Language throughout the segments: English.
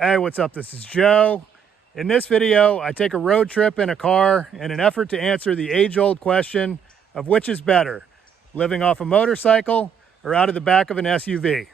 Hey, what's up? This is Joe. In this video, I take a road trip in a car in an effort to answer the age-old question of which is better, living off a motorcycle or out of the back of an SUV.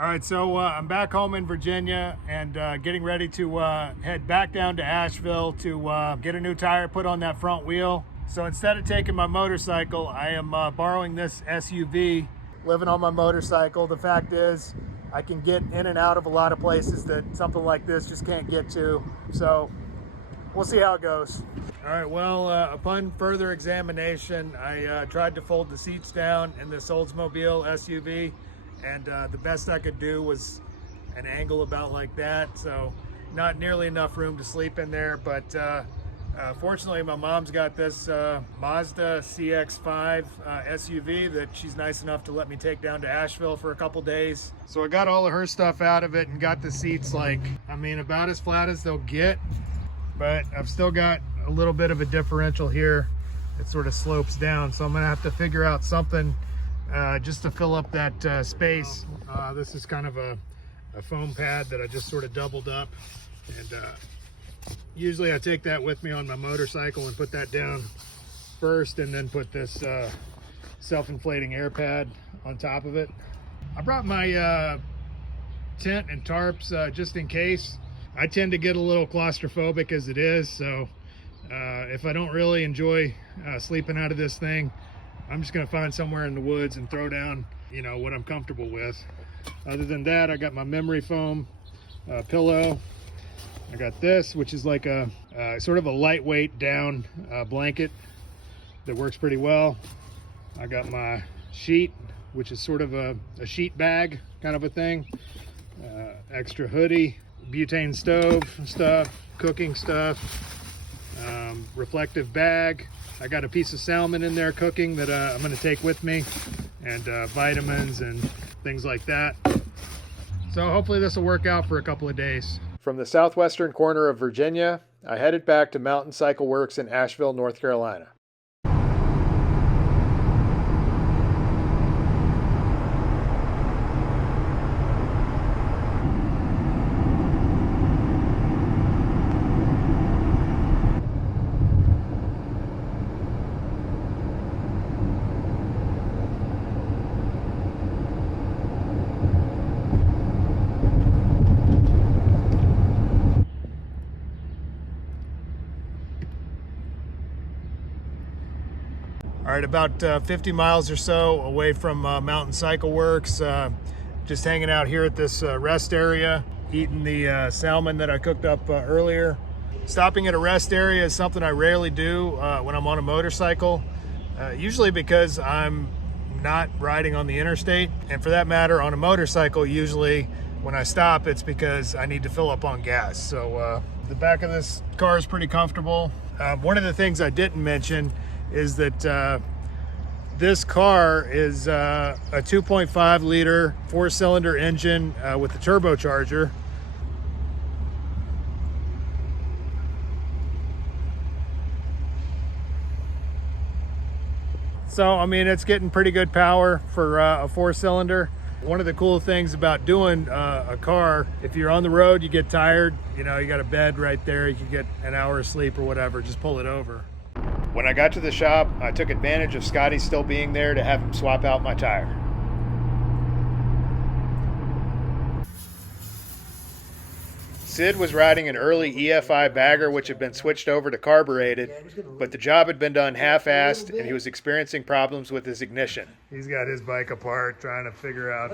All right, so I'm back home in Virginia and getting ready to head back down to Asheville to get a new tire put on that front wheel. So instead of taking my motorcycle, I am borrowing this SUV, living on my motorcycle. The fact is, I can get in and out of a lot of places that something like this just can't get to. So we'll see how it goes. All right, well, upon further examination, I tried to fold the seats down in this Oldsmobile SUV. And the best I could do was an angle about like that, so not nearly enough room to sleep in there. But fortunately, my mom's got this Mazda CX-5 SUV that she's nice enough to let me take down to Asheville for a couple days. So I got all of her stuff out of it and got the seats, like, I mean, about as flat as they'll get. But I've still got a little bit of a differential here. It sort of slopes down, so I'm gonna have to figure out something just to fill up that space. This is kind of a foam pad that I just sort of doubled up, and usually I take that with me on my motorcycle and put that down first and then put this self-inflating air pad on top of it. I brought my tent and tarps just in case. I tend to get a little claustrophobic as it is, so if I don't really enjoy sleeping out of this thing, I'm just gonna find somewhere in the woods and throw down, you know, what I'm comfortable with. Other than that, I got my memory foam pillow. I got this, which is like a sort of a lightweight down blanket that works pretty well. I got my sheet, which is sort of a sheet bag kind of a thing. Extra hoodie, butane stove stuff, cooking stuff, reflective bag. I got a piece of salmon in there cooking that I'm going to take with me, and vitamins and things like that. So hopefully this will work out for a couple of days. From the southwestern corner of Virginia, I headed back to Mountain Cycleworks in Asheville, North Carolina. All right, about 50 miles or so away from Mountain Cycleworks, just hanging out here at this rest area, eating the salmon that I cooked up earlier. Stopping at a rest area is something I rarely do when I'm on a motorcycle, usually because I'm not riding on the interstate. And for that matter, on a motorcycle, usually when I stop, it's because I need to fill up on gas. So the back of this car is pretty comfortable. One of the things I didn't mention is that this car is a 2.5 liter 4-cylinder engine with a turbocharger. So, I mean, it's getting pretty good power for a 4-cylinder. One of the cool things about doing a car, if you're on the road, you get tired, you know, you got a bed right there, you can get an hour of sleep or whatever, just pull it over. When I got to the shop, I took advantage of Scotty still being there to have him swap out my tire. Sid was riding an early EFI bagger which had been switched over to carbureted, but the job had been done half-assed and he was experiencing problems with his ignition. He's got his bike apart trying to figure out...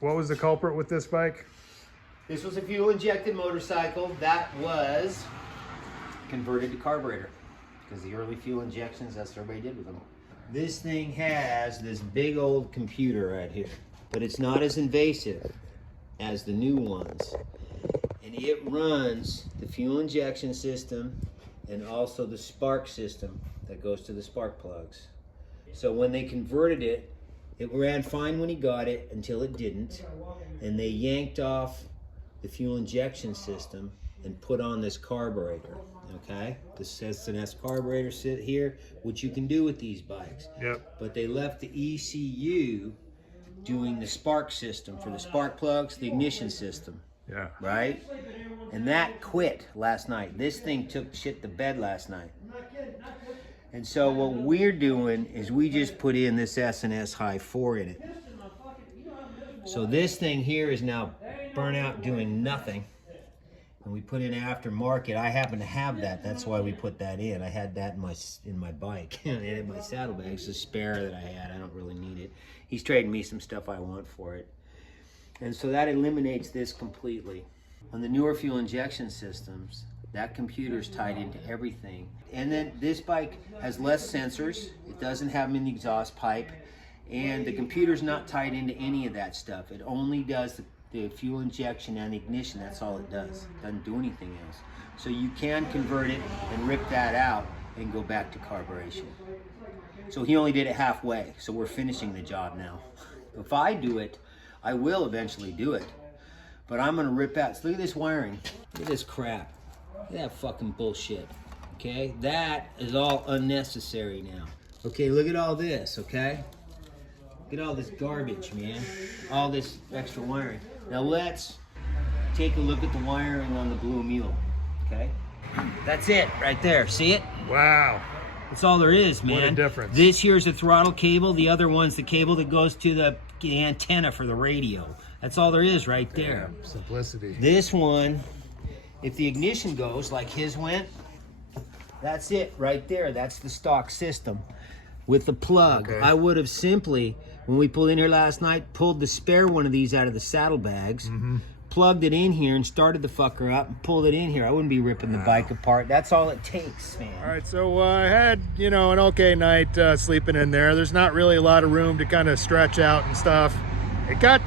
What was the culprit with this bike? This was a fuel-injected motorcycle that was converted to carburetor because the early fuel injections, that's what everybody did with them. This thing has this big old computer right here, but it's not as invasive as the new ones, and it runs the fuel injection system and also the spark system that goes to the spark plugs. So when they converted it, it ran fine when he got it until it didn't, and they yanked off the fuel injection system and put on this carburetor. Okay, this S&S carburetor sit here, which you can do with these bikes. Yep. But they left the ECU doing the spark system for the spark plugs, the ignition system. Yeah. Right? And that quit last night. This thing took shit to bed last night. And so what we're doing is we just put in this S&S High 4 in it. So this thing here is now burnt out doing nothing. And we put in aftermarket. I happen to have that. That's why we put that in. I had that in my bike and in my saddlebags. It's a spare that I had. I don't really need it. He's trading me some stuff I want for it. And so that eliminates this completely. On the newer fuel injection systems, that computer's tied into everything. And then this bike has less sensors. It doesn't have an exhaust pipe. And the computer's not tied into any of that stuff. It only does the fuel injection and the ignition. That's all it does. It doesn't do anything else. So you can convert it and rip that out and go back to carburation. So he only did it halfway, so we're finishing the job now. If I do it, I will eventually do it. But I'm gonna rip out, so look at this wiring. Look at this crap. Look at that fucking bullshit, okay? That is all unnecessary now. Okay, look at all this, okay? Look at all this garbage, man. All this extra wiring. Now let's take a look at the wiring on the Blue Mule, okay? That's it, right there, see it? Wow. That's all there is, man. What a difference. This here's the throttle cable. The other one's the cable that goes to the antenna for the radio. That's all there is right there. Damn, simplicity. This one, if the ignition goes like his went, that's it right there. That's the stock system with the plug. Okay. I would have simply, when we pulled in here last night, pulled the spare one of these out of the saddlebags, plugged it in here and started the fucker up and pulled it in here. I wouldn't be ripping the bike apart. That's all it takes, man. All right, so I had, you know, an okay night sleeping in there. There's not really a lot of room to kind of stretch out and stuff. It got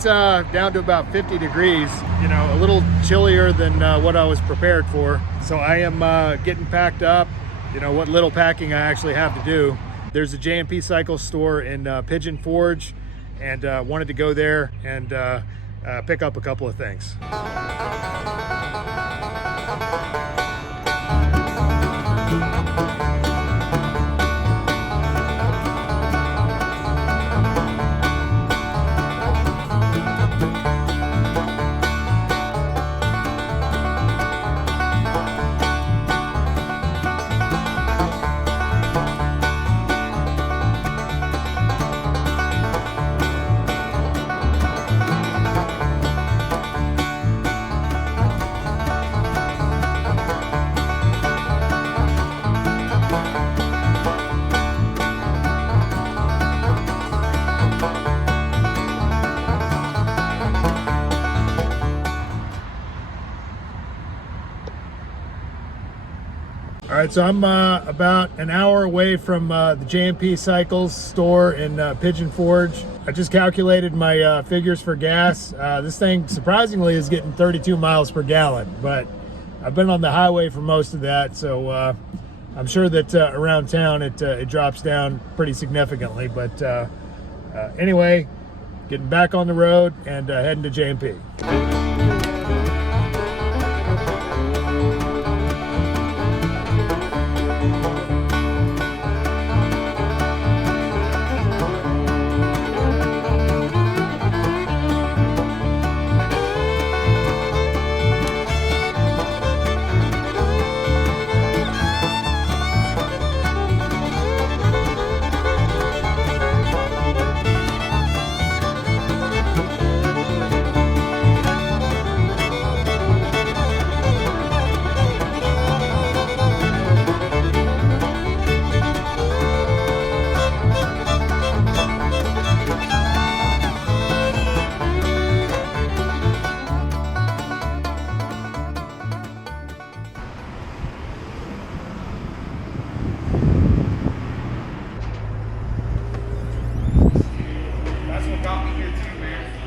down to about 50 degrees, you know, a little chillier than what I was prepared for. So I am getting packed up, you know, what little packing I actually have to do. There's a J&P Cycles store in Pigeon Forge, and wanted to go there and pick up a couple of things. All right, so I'm about an hour away from the J&P Cycles store in Pigeon Forge. I just calculated my figures for gas. This thing surprisingly is getting 32 miles per gallon, but I've been on the highway for most of that, so I'm sure that around town it drops down pretty significantly. But anyway, getting back on the road and heading to J&P.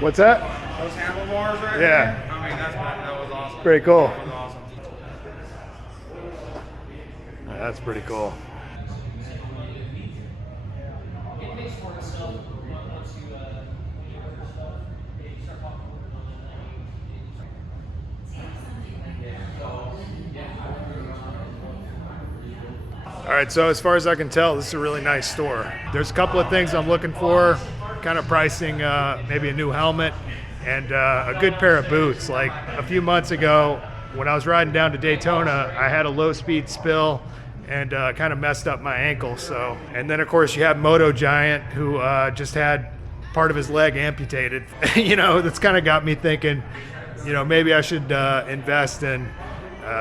What's that? Those handlebars right Yeah. there? I mean, that was awesome. Pretty cool. That was awesome. That's pretty cool. All right, so as far as I can tell, this is a really nice store. There's a couple of things I'm looking for, kind of pricing, maybe a new helmet and a good pair of boots. Like a few months ago, when I was riding down to Daytona, I had a low-speed spill and kind of messed up my ankle. So, and then of course you have Moto Giant, who just had part of his leg amputated. You know, that's kind of got me thinking, you know, maybe I should invest in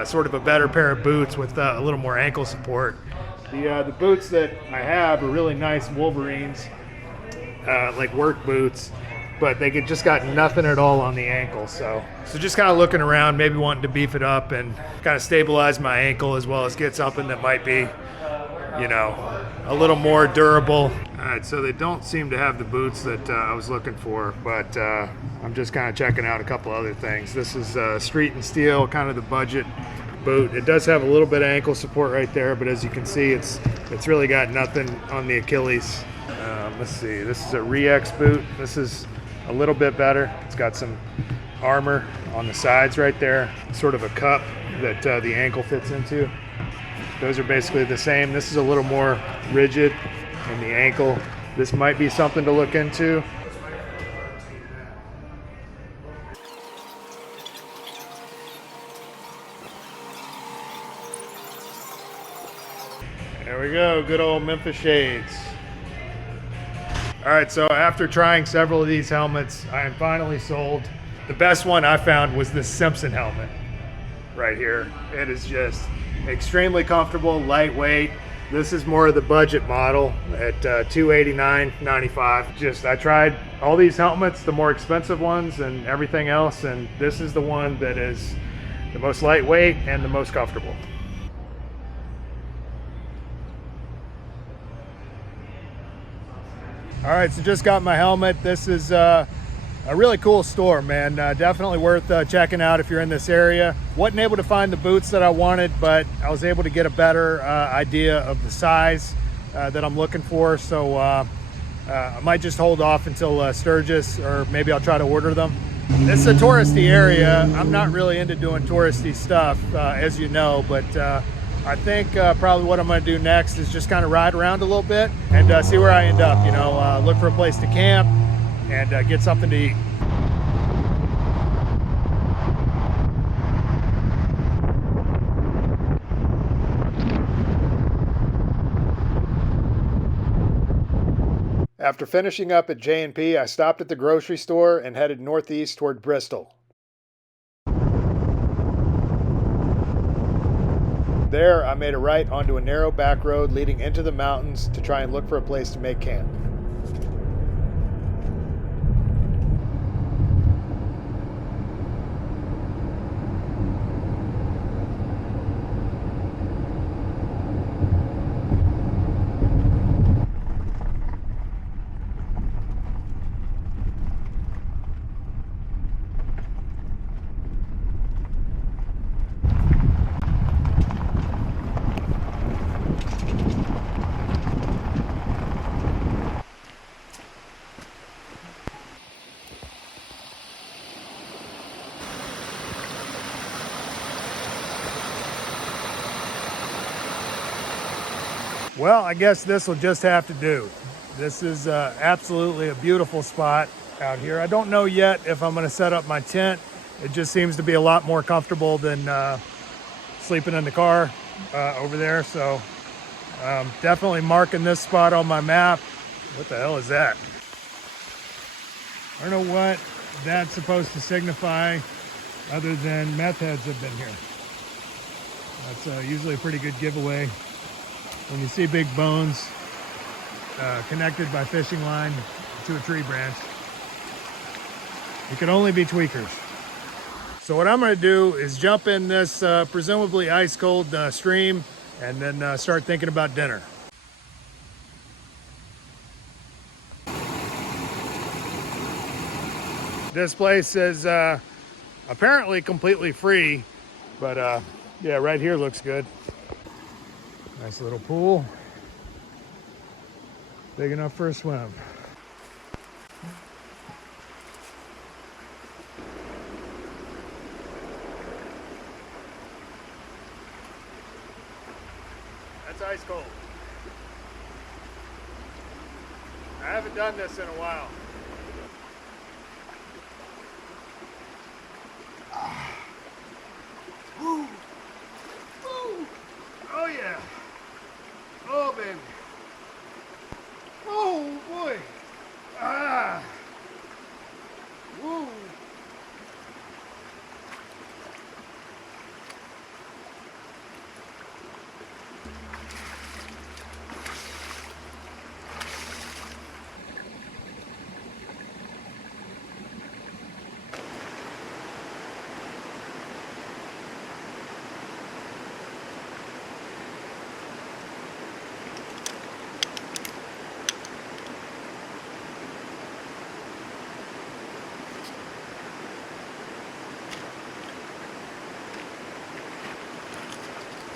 sort of a better pair of boots with a little more ankle support. The boots that I have are really nice Wolverines, like work boots, but they just got nothing at all on the ankle. So just kind of looking around, maybe wanting to beef it up and kind of stabilize my ankle, as well as get something that might be, you know, a little more durable. All right, so they don't seem to have the boots that I was looking for, but I'm just kind of checking out a couple other things. This is Street and Steel, kind of the budget boot. It does have a little bit of ankle support right there, but as you can see, it's really got nothing on the Achilles. Let's see, this is a Re-X boot. This is a little bit better. It's got some armor on the sides right there, sort of a cup that the ankle fits into. Those are basically the same. This is a little more rigid in the ankle. This might be something to look into. There we go, good old Memphis shades. All right, so after trying several of these helmets, I am finally sold. The best one I found was this Simpson helmet right here. It is just extremely comfortable, lightweight. This is more of the budget model at $289.95. Just, I tried all these helmets, the more expensive ones and everything else, and this is the one that is the most lightweight and the most comfortable. All right, so just got my helmet. This is a really cool store, man. Definitely worth checking out if you're in this area. Wasn't able to find the boots that I wanted, but I was able to get a better idea of the size that I'm looking for. So I might just hold off until Sturgis, or maybe I'll try to order them. This is a touristy area. I'm not really into doing touristy stuff, as you know, but I think probably what I'm going to do next is just kind of ride around a little bit and see where I end up, you know, look for a place to camp and get something to eat. After finishing up at J&P, I stopped at the grocery store and headed northeast toward Bristol. There, I made a right onto a narrow back road leading into the mountains to try and look for a place to make camp. Well, I guess this will just have to do. This is absolutely a beautiful spot out here. I don't know yet if I'm going to set up my tent. It just seems to be a lot more comfortable than sleeping in the car over there. So definitely marking this spot on my map. What the hell is that? I don't know what that's supposed to signify other than meth heads have been here. That's usually a pretty good giveaway when you see big bones connected by fishing line to a tree branch. It can only be tweakers. So what I'm going to do is jump in this presumably ice cold stream and then start thinking about dinner. This place is apparently completely free, but yeah, right here looks good. Nice little pool. Big enough for a swim. That's ice cold. I haven't done this in a while. Woo. Woo. Oh yeah. Oh baby. Oh boy. Ah. Woo.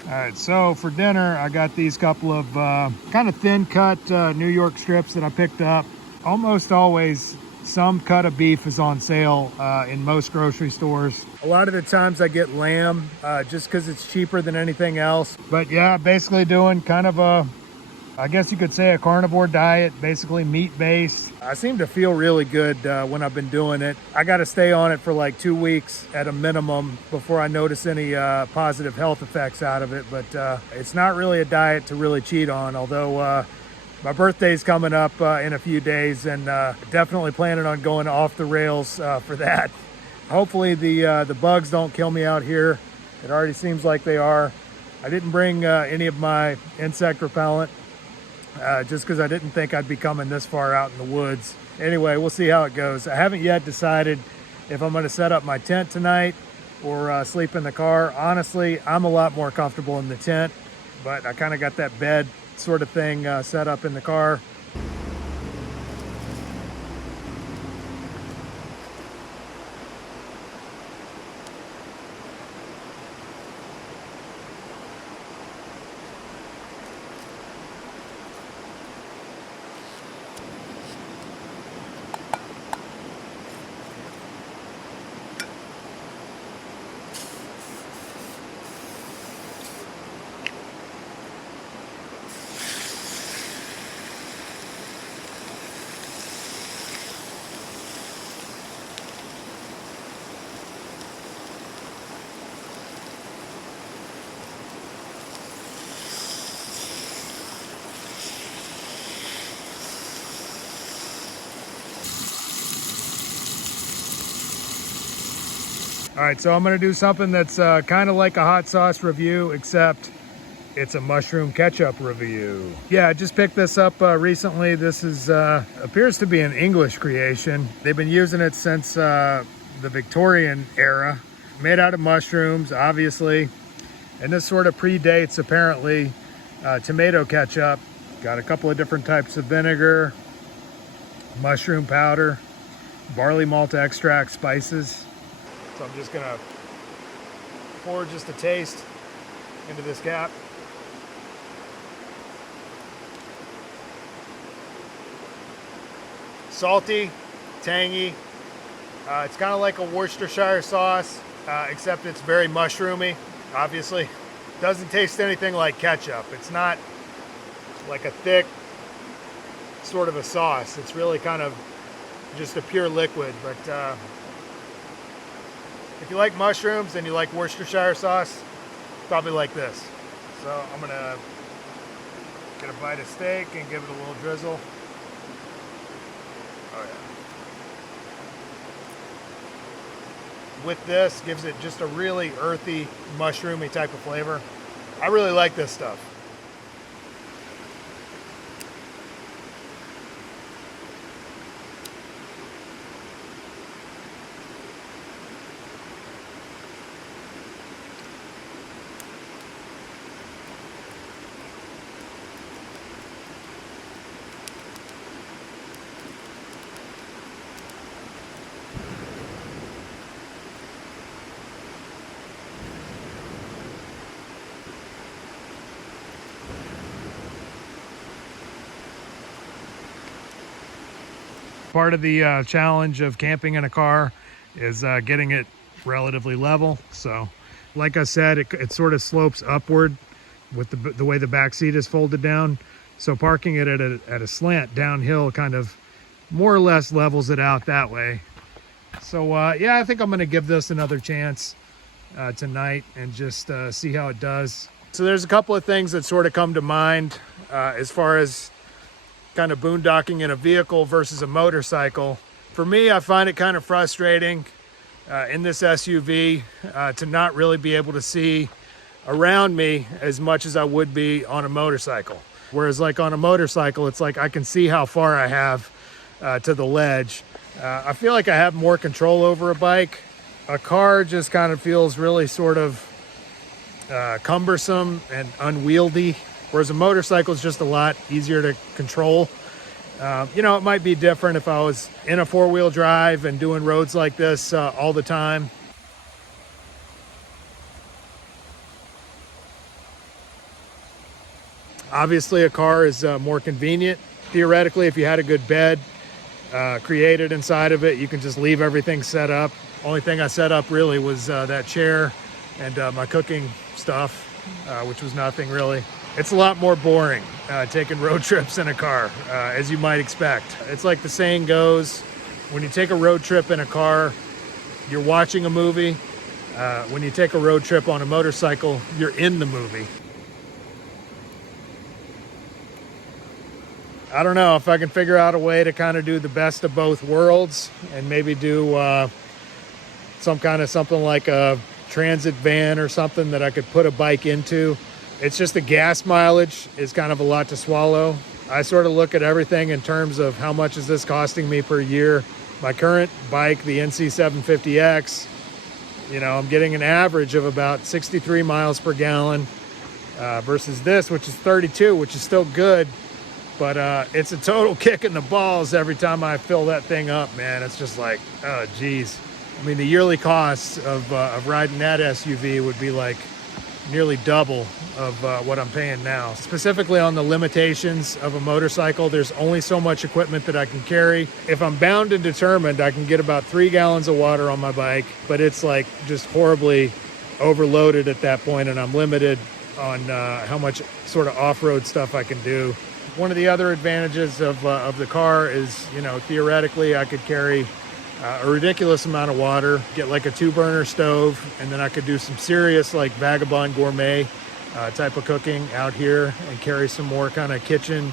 All right, so for dinner, I got these couple of kind of thin cut New York strips that I picked up. Almost always some cut of beef is on sale in most grocery stores. A lot of the times I get lamb just because it's cheaper than anything else. But yeah, basically doing kind of a, I guess you could say a carnivore diet, basically meat-based. I seem to feel really good when I've been doing it. I got to stay on it for like 2 weeks at a minimum before I notice any positive health effects out of it. But it's not really a diet to really cheat on, although my birthday's coming up in a few days, and definitely planning on going off the rails for that. Hopefully the bugs don't kill me out here. It already seems like they are. I didn't bring any of my insect repellent. Just because I didn't think I'd be coming this far out in the woods. Anyway, we'll see how it goes. I haven't yet decided if I'm going to set up my tent tonight or sleep in the car. Honestly, I'm a lot more comfortable in the tent, but I kind of got that bed sort of thing set up in the car. All right, so I'm gonna do something that's kind of like a hot sauce review, except it's a mushroom ketchup review. Yeah, I just picked this up recently. This is appears to be an English creation. They've been using it since the Victorian era. Made out of mushrooms, obviously. And this sort of predates, apparently, tomato ketchup. Got a couple of different types of vinegar, mushroom powder, barley malt extract, spices. So I'm just gonna pour just a taste into this cap. Salty, tangy. It's kind of like a Worcestershire sauce, except it's very mushroomy, obviously. Doesn't taste anything like ketchup. It's not like a thick sort of a sauce. It's really kind of just a pure liquid, but if you like mushrooms and you like Worcestershire sauce, probably like this. So I'm gonna get a bite of steak and give it a little drizzle. Oh yeah. With this, gives it just a really earthy, mushroomy type of flavor. I really like this stuff. Part of the challenge of camping in a car is getting it relatively level. So like I said, it sort of slopes upward with the way the back seat is folded down. So parking it at a slant downhill kind of more or less levels it out that way. So yeah, I think I'm gonna give this another chance tonight and just see how it does. So there's a couple of things that sort of come to mind as far as kind of boondocking in a vehicle versus a motorcycle. For me, I find it kind of frustrating in this SUV to not really be able to see around me as much as I would be on a motorcycle. Whereas like on a motorcycle, it's like I can see how far I have to the ledge. I feel like I have more control over a bike. A car just kind of feels really sort of cumbersome and unwieldy. Whereas a motorcycle is just a lot easier to control. You know, it might be different if I was in a four-wheel drive and doing roads like this all the time. Obviously, a car is more convenient. Theoretically, if you had a good bed created inside of it, you can just leave everything set up. Only thing I set up really was that chair and my cooking stuff, which was nothing really. It's a lot more boring taking road trips in a car, as you might expect. It's like the saying goes, when you take a road trip in a car, you're watching a movie. When you take a road trip on a motorcycle, you're in the movie. I don't know if I can figure out a way to kind of do the best of both worlds and maybe do something like a transit van or something that I could put a bike into. It's just the gas mileage is kind of a lot to swallow. I sort of look at everything in terms of how much is this costing me per year. My current bike, the NC750X, you know, I'm getting an average of about 63 miles per gallon versus this, which is 32, which is still good. But it's a total kick in the balls every time I fill that thing up, man. It's just like, oh, geez. I mean, the yearly cost of riding that SUV would be like nearly double of what I'm paying now. Specifically on the limitations of a motorcycle, there's only so much equipment that I can carry. If I'm bound and determined, I can get about 3 gallons of water on my bike, but it's like just horribly overloaded at that point, and I'm limited on how much sort of off-road stuff I can do. One of the other advantages of the car is, you know, theoretically I could carry a ridiculous amount of water, get like a 2-burner stove, and then I could do some serious like Vagabond gourmet type of cooking out here and carry some more kind of kitchen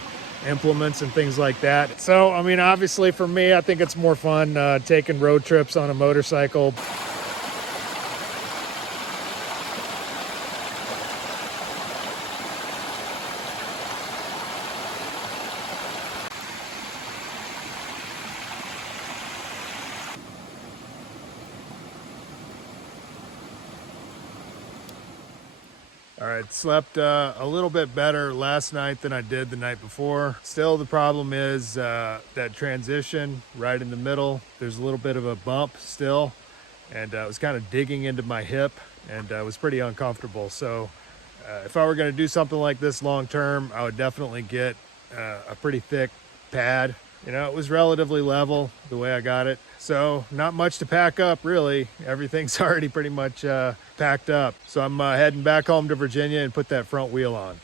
implements and things like that. So, I mean, obviously for me, I think it's more fun taking road trips on a motorcycle. All right, slept a little bit better last night than I did the night before. Still, the problem is that transition right in the middle. There's a little bit of a bump still, and it was kind of digging into my hip, and it was pretty uncomfortable. So if I were going to do something like this long term, I would definitely get a pretty thick pad. You know, it was relatively level the way I got it. So not much to pack up, really. Everything's already pretty much packed up. So I'm heading back home to Virginia and put that front wheel on.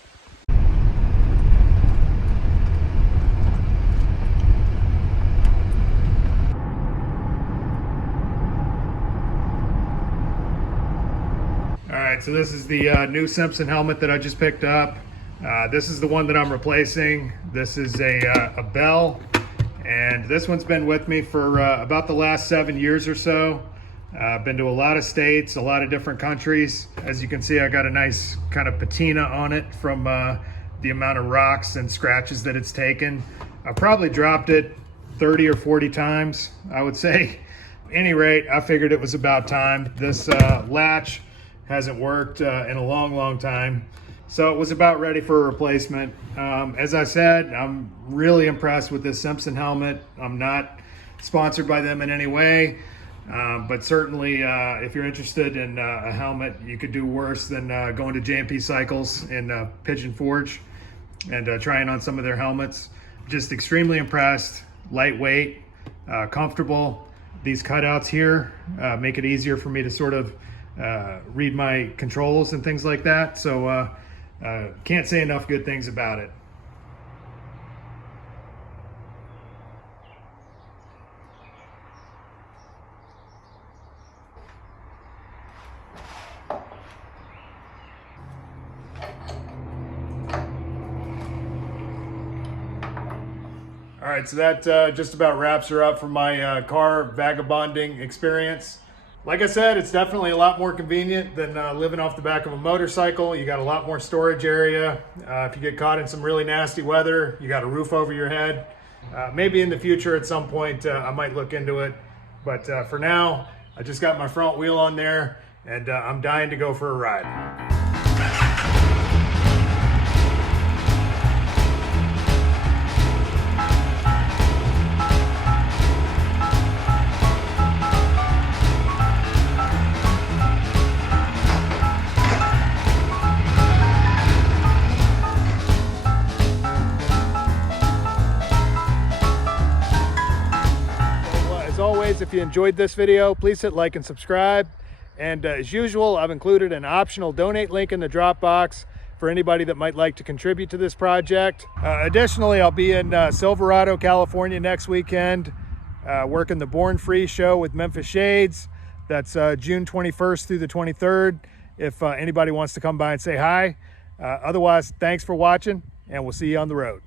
right, so this is the new Simpson helmet that I just picked up. This is the one that I'm replacing. This is a Bell, and this one's been with me for about the last 7 years or so. I've been to a lot of states, a lot of different countries. As you can see, I got a nice kind of patina on it from the amount of rocks and scratches that it's taken. I probably dropped it 30 or 40 times, I would say. At any rate, I figured it was about time. This latch hasn't worked in a long time, so it was about ready for a replacement. As I said, I'm really impressed with this Simpson helmet. I'm not sponsored by them in any way, but certainly if you're interested in a helmet, you could do worse than going to J&P Cycles in Pigeon Forge and trying on some of their helmets. Just extremely impressed. Lightweight, comfortable. These cutouts here make it easier for me to sort of read my controls and things like that. So can't say enough good things about it. All right, so that just about wraps her up for my car vagabonding experience. Like I said, it's definitely a lot more convenient than living off the back of a motorcycle. You got a lot more storage area. If you get caught in some really nasty weather, you got a roof over your head. Maybe in the future at some point I might look into it. But for now, I just got my front wheel on there, and I'm dying to go for a ride. As always, if you enjoyed this video, please hit like and subscribe. And as usual, I've included an optional donate link in the drop box for anybody that might like to contribute to this project. Additionally, I'll be in Silverado, California next weekend, working the Born Free show with Memphis Shades. That's June 21st through the 23rd. If anybody wants to come by and say hi. Otherwise, thanks for watching, and we'll see you on the road.